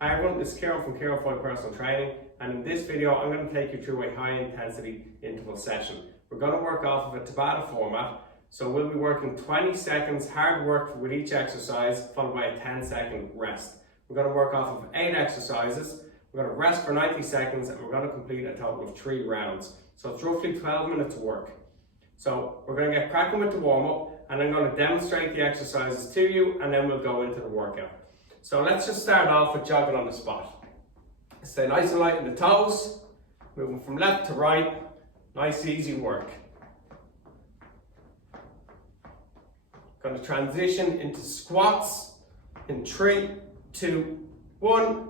Hi everyone, this is Kieran from Kieran Personal Training, and in this video I'm going to take you through a high intensity interval session. We're going to work off of a Tabata format, so we'll be working 20 seconds hard work with each exercise followed by a 10-second rest. We're going to work off of 8 exercises, we're going to rest for 90 seconds and we're going to complete a total of 3 rounds. So it's roughly 12 minutes of work. So we're going to get cracking with the warm-up and I'm going to demonstrate the exercises to you and then we'll go into the workout. So let's just start off with jogging on the spot. Stay nice and light in the toes, moving from left to right, nice easy work. Going to transition into squats in 3, 2, 1.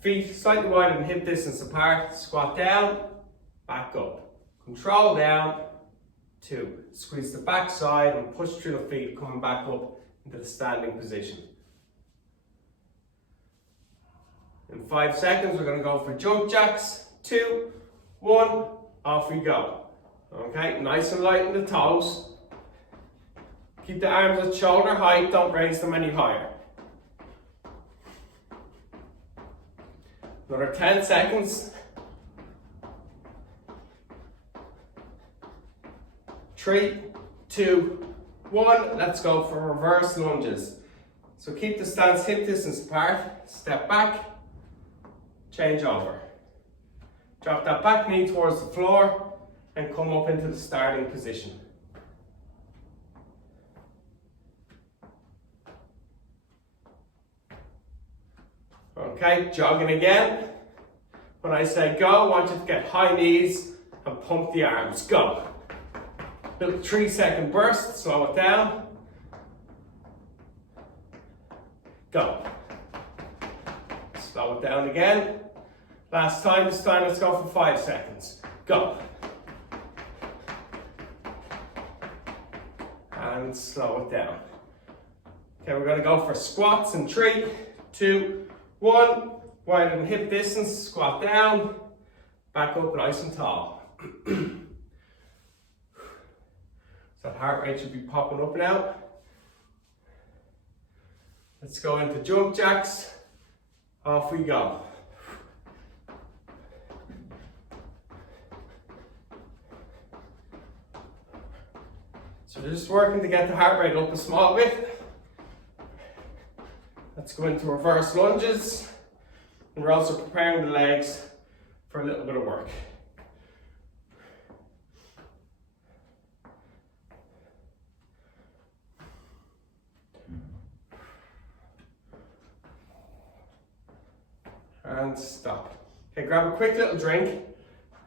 Feet slightly wider than hip distance apart, squat down, back up. Control down, 2. Squeeze the back side and push through the feet, coming back up into the standing position. In 5 seconds, we're going to go for jump jacks. 2, 1, off we go. Okay, nice and light in the toes. Keep the arms at shoulder height, don't raise them any higher. Another 10 seconds. 3, 2, 1, let's go for reverse lunges. So keep the stance hip distance apart, step back, change over. Drop that back knee towards the floor and come up into the starting position. Okay, jogging again. When I say go, I want you to get high knees and pump the arms. Go. Little 3-second burst, slow it down. Go. Slow it down again. Last time, this time let's go for 5 seconds. Go. And slow it down. Okay, we're going to go for squats in 3, 2, 1. Wider than hip distance, squat down. Back up nice and tall. So that heart rate should be popping up now. Let's go into jump jacks. Off we go. So we're just working to get the heart rate up a small bit. Let's go into reverse lunges. And we're also preparing the legs for a little bit of work. And stop. Okay, grab a quick little drink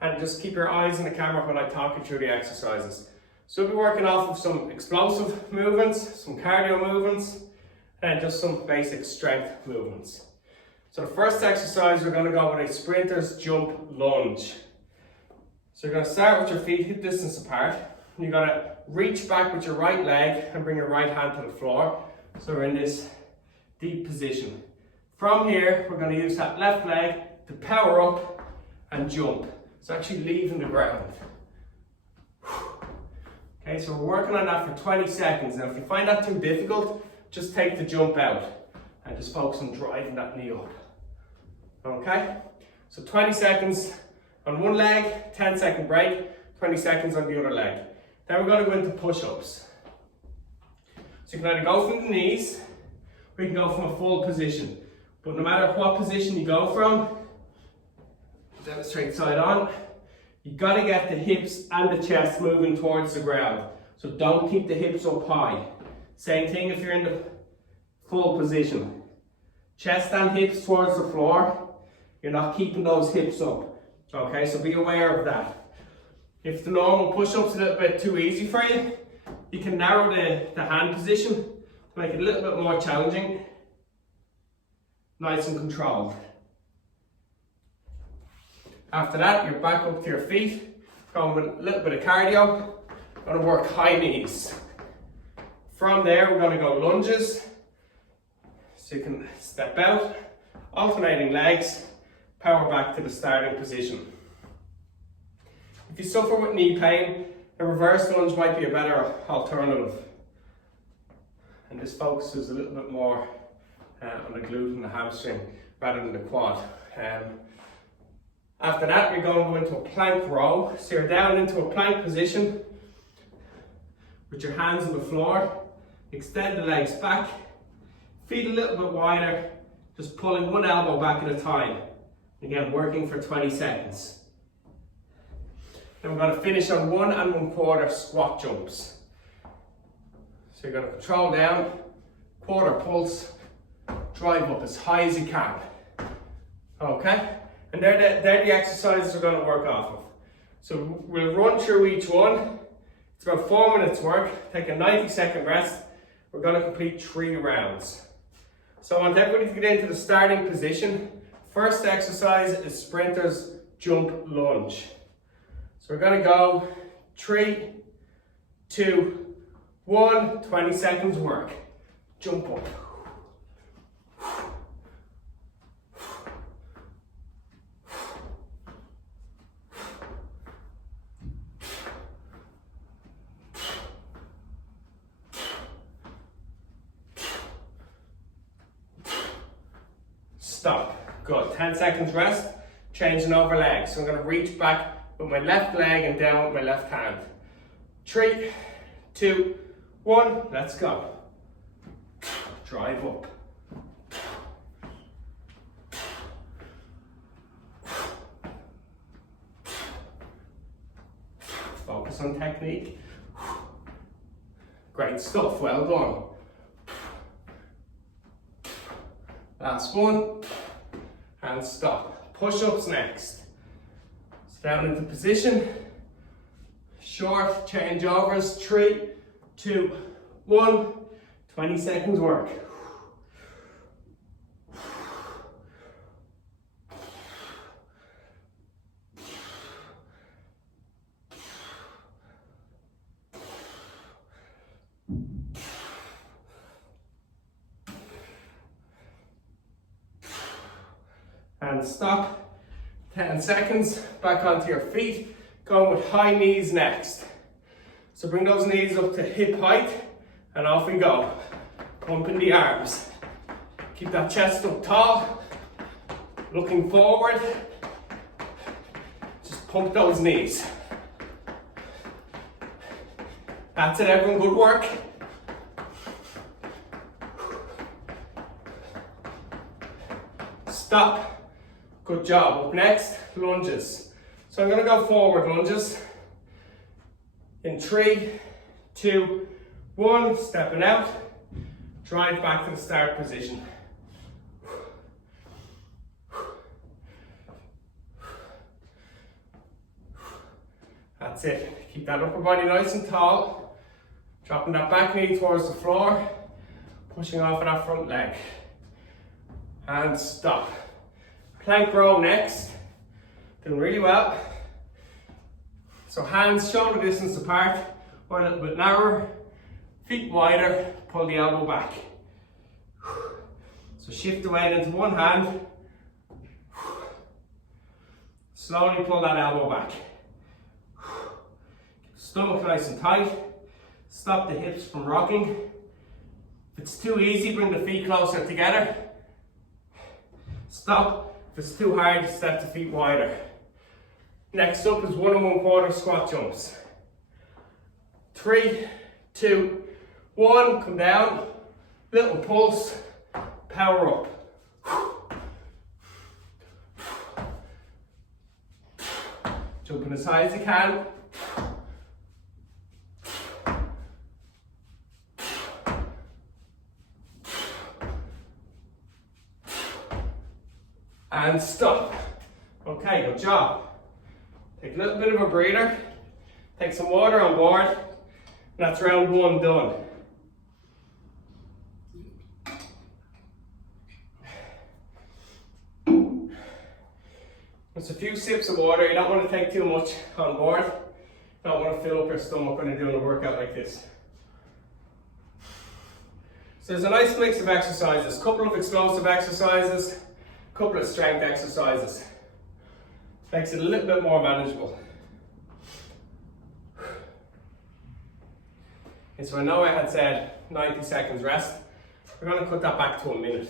and just keep your eyes on the camera while I talk you through the exercises. So we'll be working off of some explosive movements, some cardio movements, and just some basic strength movements. So the first exercise, we're going to go with a sprinter's jump lunge. So you're going to start with your feet hip distance apart. You're going to reach back with your right leg and bring your right hand to the floor. So we're in this deep position. From here, we're going to use that left leg to power up and jump. So actually leaving the ground. Okay, so we're working on that for 20 seconds. Now if you find that too difficult, just take the jump out and just focus on driving that knee up. Okay, so 20 seconds on one leg, 10-second break, 20 seconds on the other leg. Then we're going to go into push-ups. So you can either go from the knees, or you can go from a full position. But no matter what position you go from, demonstrate side on, you've got to get the hips and the chest moving towards the ground. So don't keep the hips up high. Same thing if you're in the full position. Chest and hips towards the floor. You're not keeping those hips up. Okay, so be aware of that. If the normal push-up's a little bit too easy for you, you can narrow the hand position to make it a little bit more challenging. Nice and controlled. After that, you're back up to your feet, going with a little bit of cardio. Going to work high knees. From there, we're going to go lunges. So you can step out, alternating legs, power back to the starting position. If you suffer with knee pain, a reverse lunge might be a better alternative. And this focuses a little bit more on the glute and the hamstring rather than the quad. After that, you're going to go into a plank row. So you're down into a plank position with your hands on the floor. Extend the legs back, feet a little bit wider, just pulling one elbow back at a time. Again, working for 20 seconds. Then we're going to finish on 1 1/4 squat jumps. So you're going to control down, quarter pulse, drive up as high as you can. Okay? And they're the exercises we're going to work off of. So we'll run through each one. It's about 4 minutes work. Take a 90-second rest. We're going to complete 3 rounds. So I want everybody to get into the starting position. First exercise is sprinter's jump lunge. So we're going to go 3, 2, 1, 20 seconds work. Jump up. Stop. Good. 10 seconds rest. Changing over legs. So I'm going to reach back with my left leg and down with my left hand. 3, 2, 1. Let's go. Drive up. Focus on technique. Great stuff. Well done. Last one, and stop. Push-ups next. So down into position, short changeovers, 3, 2, 1, 20 seconds work. And stop. 10 seconds. Back onto your feet. Going with high knees next. So bring those knees up to hip height and off we go. Pumping the arms. Keep that chest up tall. Looking forward. Just pump those knees. That's it, everyone. Good work. Stop. Good job. Up next, lunges. So I'm going to go forward lunges. In 3, 2, 1, stepping out. Drive back to the start position. That's it. Keep that upper body nice and tall. Dropping that back knee towards the floor. Pushing off of that front leg. And stop. Plank row next. Doing really well. So hands shoulder distance apart or a little bit narrower. Feet wider. Pull the elbow back. So shift the weight into one hand. Slowly pull that elbow back. Stomach nice and tight. Stop the hips from rocking. If it's too easy, bring the feet closer together. Stop. If it's too hard, step the feet wider. Next up is 1 1/4 squat jumps. 3, 2, 1. Come down. Little pulse. Power up. Jumping as high as you can. And stop. Okay, good job. Take a little bit of a breather. Take some water on board. That's round 1 done. Just a few sips of water. You don't want to take too much on board. You don't want to fill up your stomach when you're doing a workout like this. So there's a nice mix of exercises. A couple of explosive exercises. Couple of strength exercises. Makes it a little bit more manageable. And so I know I had said 90 seconds rest. We're going to cut that back to a minute.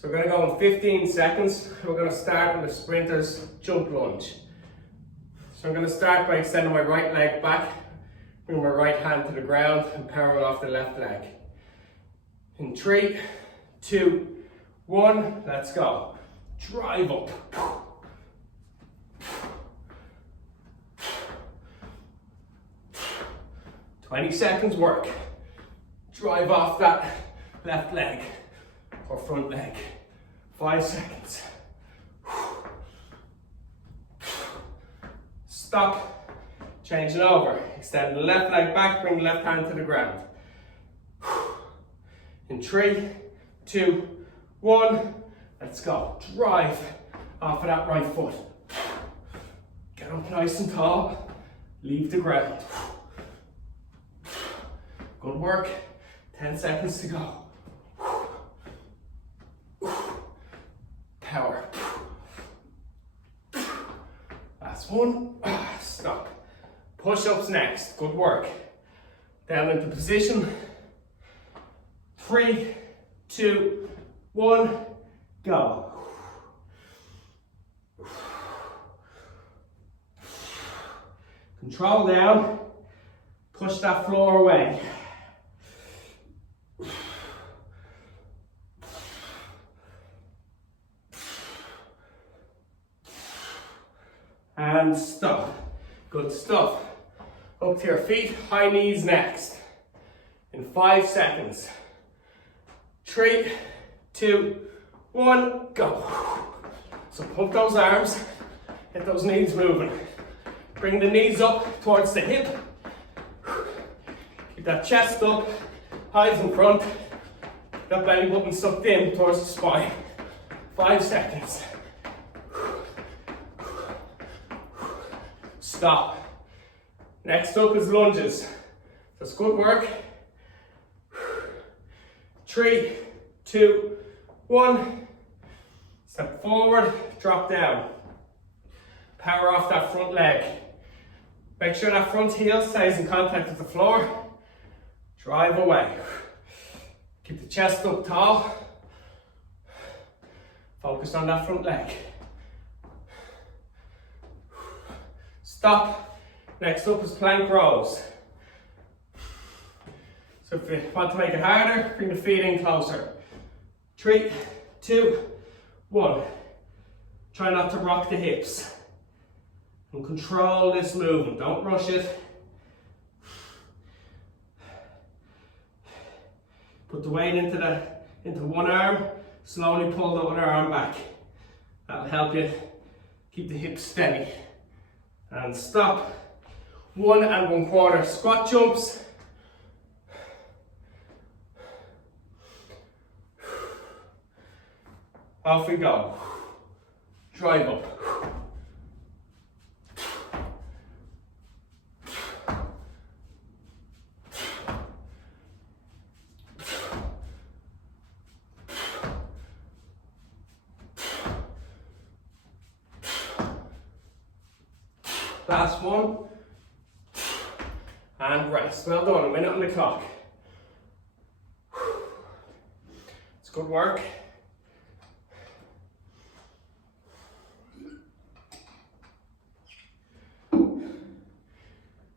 So we're going to go in 15 seconds. We're going to start with a sprinter's jump lunge. So I'm going to start by extending my right leg back, bring my right hand to the ground and power it off the left leg. In 3, 2, 1, let's go. Drive up. 20 seconds work. Drive off that left leg or front leg. 5 seconds. Stop. Change it over. Extend the left leg back, bring the left hand to the ground. In 3, 2, 1, let's go. Drive off of that right foot. Get up nice and tall. Leave the ground. Good work. 10 seconds to go. Power. Last one. Stop. Push-ups next. Good work. Down into position. 3, 2, 1, go. Control down. Push that floor away. And stop. Good stuff. Up to your feet, high knees next. In 5 seconds. 3, 2, 1, go. So pump those arms, get those knees moving. Bring the knees up towards the hip. Keep that chest up, eyes in front. That belly button sucked in towards the spine. 5 seconds. Stop. Next up is lunges. That's good work. 3, 2, 1. Step forward, drop down. Power off that front leg. Make sure that front heel stays in contact with the floor. Drive away. Keep the chest up tall. Focus on that front leg. Stop. Next up is plank rows. So if you want to make it harder, bring the feet in closer. 3, 2, 1. Try not to rock the hips. And control this movement. Don't rush it. Put the weight into one arm. Slowly pull the other arm back. That'll help you keep the hips steady. And stop. 1 1/4 squat jumps. Off we go. Drive up. Last one. And rest. Well done. A minute on the clock. It's good work.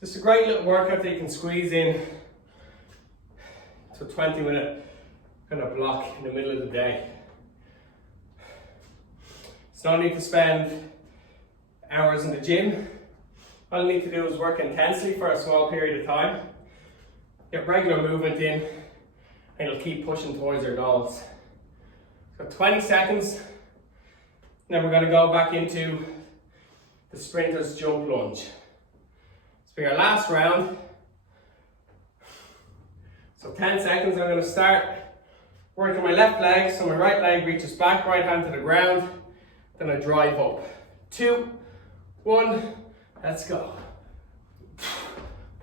Just a great little workout that you can squeeze in to a 20-minute kind of block in the middle of the day. There's no need to spend hours in the gym. All you need to do is work intensely for a small period of time. Get regular movement in and you'll keep pushing towards your goals. So 20 seconds. Then we're going to go back into the sprinter's jump lunge. For your last round, so 10 seconds, I'm going to start working my left leg, so my right leg reaches back, right hand to the ground, then I drive up. 2, 1, let's go.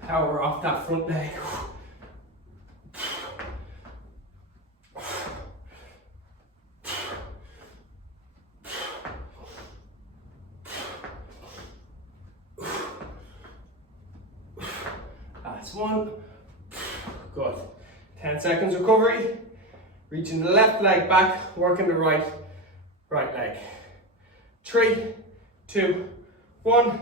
Power off that front leg. That's 1. Good. 10 seconds recovery. Reaching the left leg back, working the right leg. 3, 2, 1.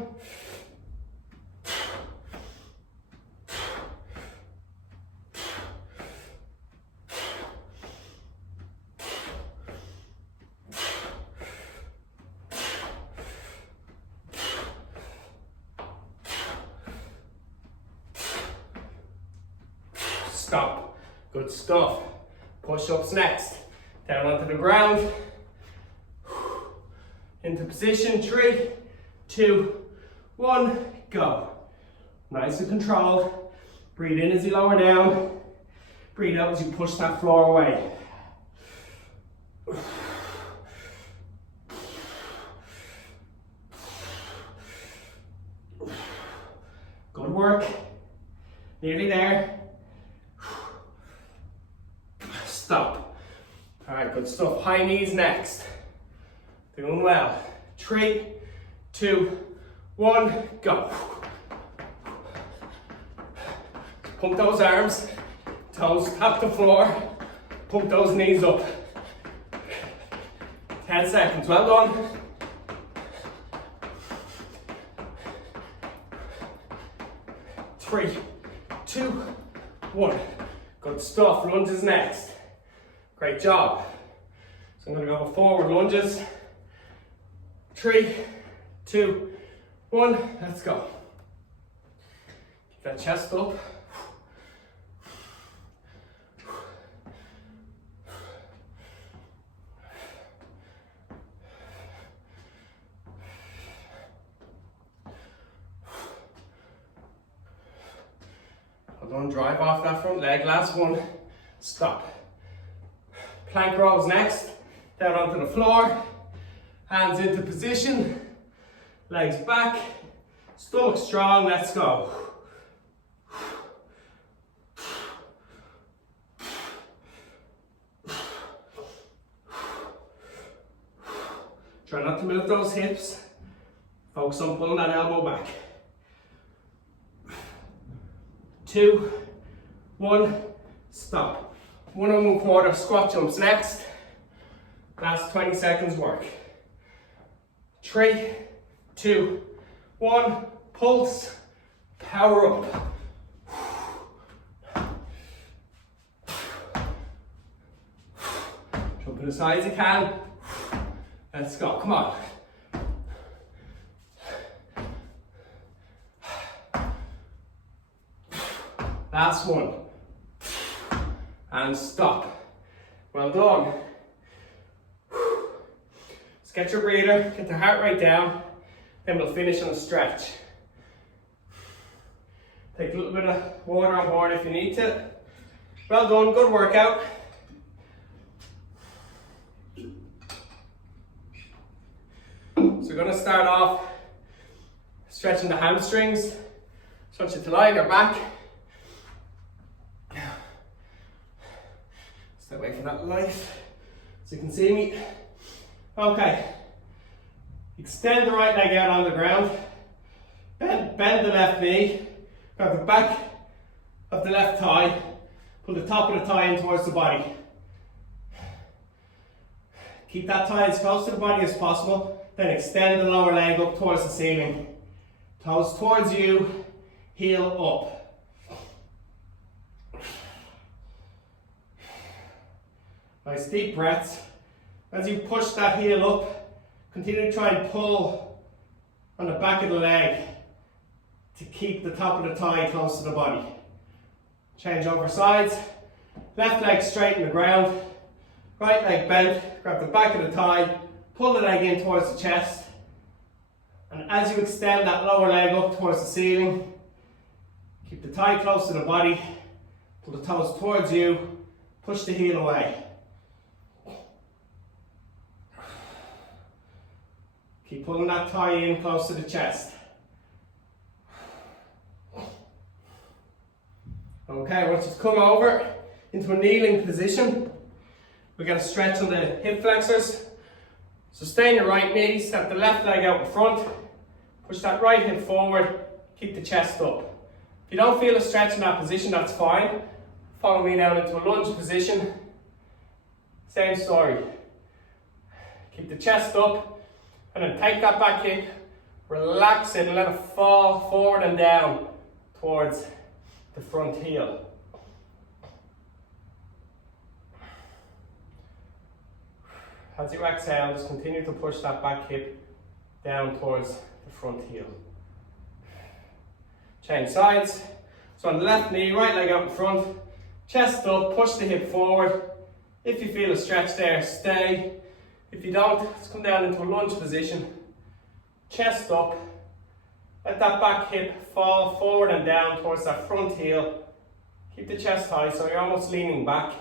Stop. Good stuff. Push-ups next. Down onto the ground. Into position. 3, 2, 1. Go. Nice and controlled. Breathe in as you lower down. Breathe out as you push that floor away. Good work. Nearly there. Stop. All right, good stuff. High knees next. Doing well. 3, 2, 1, go. Pump those arms, toes tap the floor, pump those knees up. 10 seconds, well done. Three, 2, 1. Good stuff. Lunges next. Great job. So I'm going to go forward lunges. 3, 2, 1. Let's go. Keep that chest up. Don't drive off that front leg. Last one. Stop. Plank rows next. Down onto the floor. Hands into position. Legs back. Stomach strong. Let's go. Try not to move those hips. Focus on pulling that elbow back. 2, 1, stop. 1 1/4 squat jumps next. Last 20 seconds work. 3, 2, 1, pulse, power up. Jump it as high as you can. Let's go, come on. Last one. And stop. Well done. Let's get your breather, get the heart rate down, then we'll finish on a stretch. Take a little bit of water on board if you need to. Well done, good workout. So we're going to start off stretching the hamstrings. So I want you to lie on your back. Stay away from that light so you can see me. Okay. Extend the right leg out on the ground. Bend the left knee. Grab the back of the left thigh. Pull the top of the thigh in towards the body. Keep that thigh as close to the body as possible. Then extend the lower leg up towards the ceiling. Toes towards you, heel up. Nice deep breaths. As you push that heel up, continue to try and pull on the back of the leg to keep the top of the thigh close to the body. Change over sides. Left leg straight in the ground. Right leg bent. Grab the back of the thigh. Pull the leg in towards the chest, and as you extend that lower leg up towards the ceiling, keep the thigh close to the body, pull the toes towards you, push the heel away. Keep pulling that thigh in close to the chest. Okay, I want you to come over into a kneeling position. We're going to stretch on the hip flexors. So stay on your right knee, step the left leg out in front, push that right hip forward, keep the chest up. If you don't feel a stretch in that position, that's fine. Follow me down into a lunge position. Same story. Keep the chest up and then take that back hip, relax it and let it fall forward and down towards the front heel. As you exhale, just continue to push that back hip down towards the front heel. Change sides. So on the left knee, right leg out in front, chest up, push the hip forward. If you feel a stretch there, stay. If you don't, just come down into a lunge position. Chest up. Let that back hip fall forward and down towards that front heel. Keep the chest high so you're almost leaning back.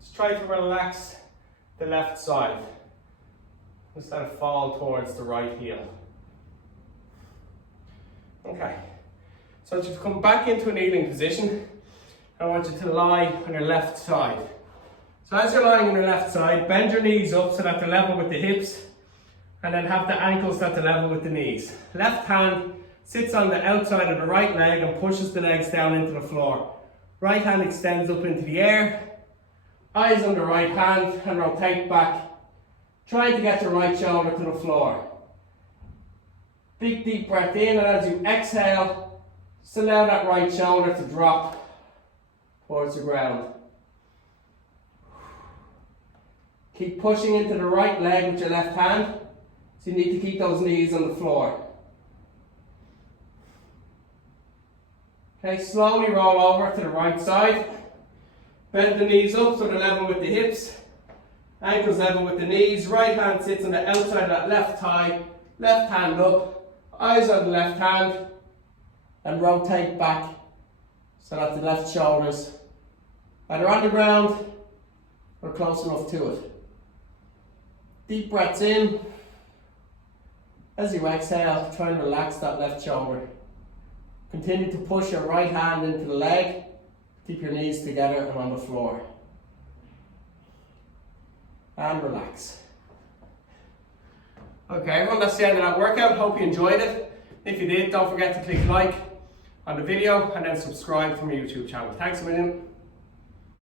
Just try to relax the left side. Just let it fall towards the right heel. Okay, so as you come back into a kneeling position, I want you to lie on your left side. So as you're lying on your left side, bend your knees up so that they're level with the hips, and then have the ankles that they're level with the knees. Left hand sits on the outside of the right leg and pushes the legs down into the floor. Right hand extends up into the air, eyes on the right hand, and rotate back. Try to get your right shoulder to the floor. Big deep breath in, and as you exhale, just allow that right shoulder to drop towards the ground. Keep pushing into the right leg with your left hand, so you need to keep those knees on the floor. Okay, slowly roll over to the right side. Bend the knees up so they're level with the hips. Ankles level with the knees. Right hand sits on the outside of that left thigh. Left hand up. Eyes on the left hand. And rotate back so that the left shoulders either on the ground or close enough to it. Deep breaths in. As you exhale, try and relax that left shoulder. Continue to push your right hand into the leg. Keep your knees together and on the floor. And relax. Okay, everyone, that's the end of that workout. Hope you enjoyed it. If you did, don't forget to click like on the video and then subscribe to my YouTube channel. Thanks a million.